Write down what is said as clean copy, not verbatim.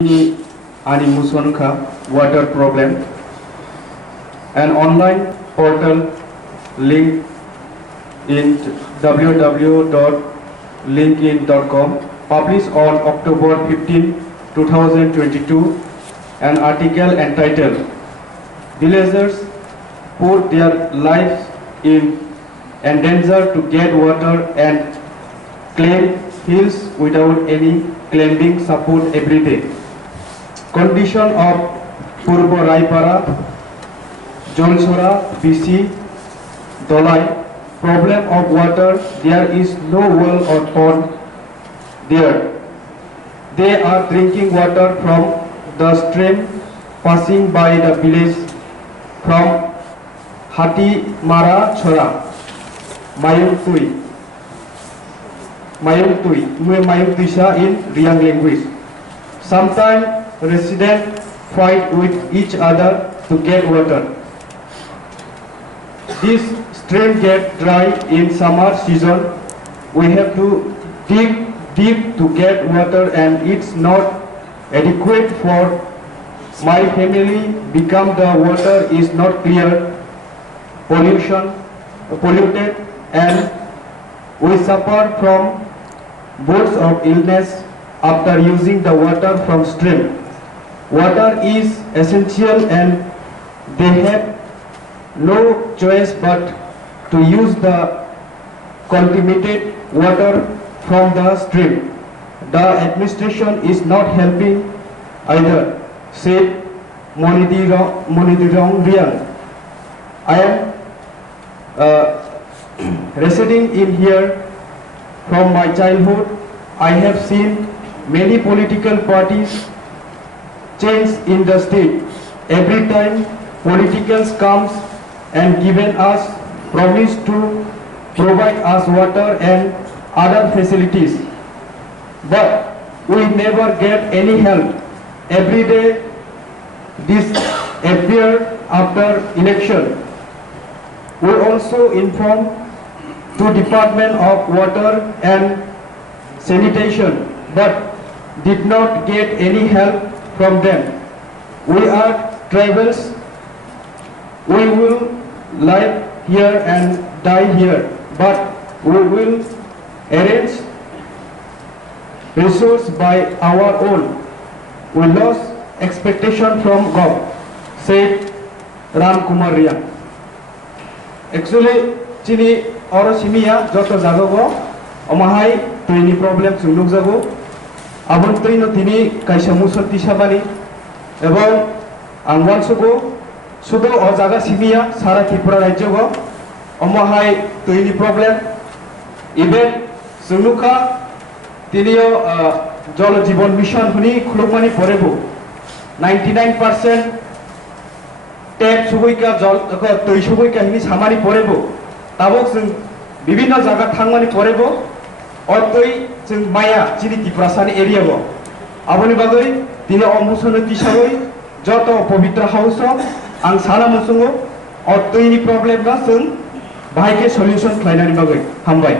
Musonka water problem. An online portal link in www.linkedin.com published on October 15, 2022 an article entitled "Villagers put their lives in danger to get water and clean hills without any cleansing support every day." Condition of Purbo Raipara, Jolsora, BC, Dolai. Problem of water, there is no well or pond there. They are drinking water from the stream passing by the village from Hati Mara Chora, Mayung Tuisa in Riang language. Sometimes residents fight with each other to get water. This stream gets dry in summer season. We have to dig deep to get water and it's not adequate for my family because the water is not clear, polluted, and we suffer from bouts of illness after using the water from stream. Water is essential and they have no choice but to use the contaminated water from the stream. The administration is not helping either, said Monidirong Riang. I am residing in here from my childhood. I have seen many political parties change in the state. Every time politicals comes and given us promise to provide us water and other facilities, but we never get any help. Every day this appear after election. We also inform to Department of Water and Sanitation, but did not get any help from them. We are tribals. We will live here and die here, but we will arrange resource by our own. We lost expectation from God, said Ram Kumar Riya. Actually, chini oro simia joto jagogo omahai toini problem sunuk jago abon toino tini kaisa musorti sabani ebong angwal sugo sudo o jaga simia sara Tripura rajyogo omahai toini problem even sunuka tinio jol jibon mission huni khulukmani porebo 99% tape सुबैका जल तै सुबैका हिनि सामानि परेबो ताबो जों विभिन्न जागा थांमानि परेबो और तै जों माया चिनि तिप्रासानि एरियाबो आबोनि बागै दिने अमुसनो तिसाबै जत पवित्र हाउस आं साना मुसुङो और तैनि प्रब्लेम बा जों बाहायके सल्युशन खालायनानि बागै हामबाय।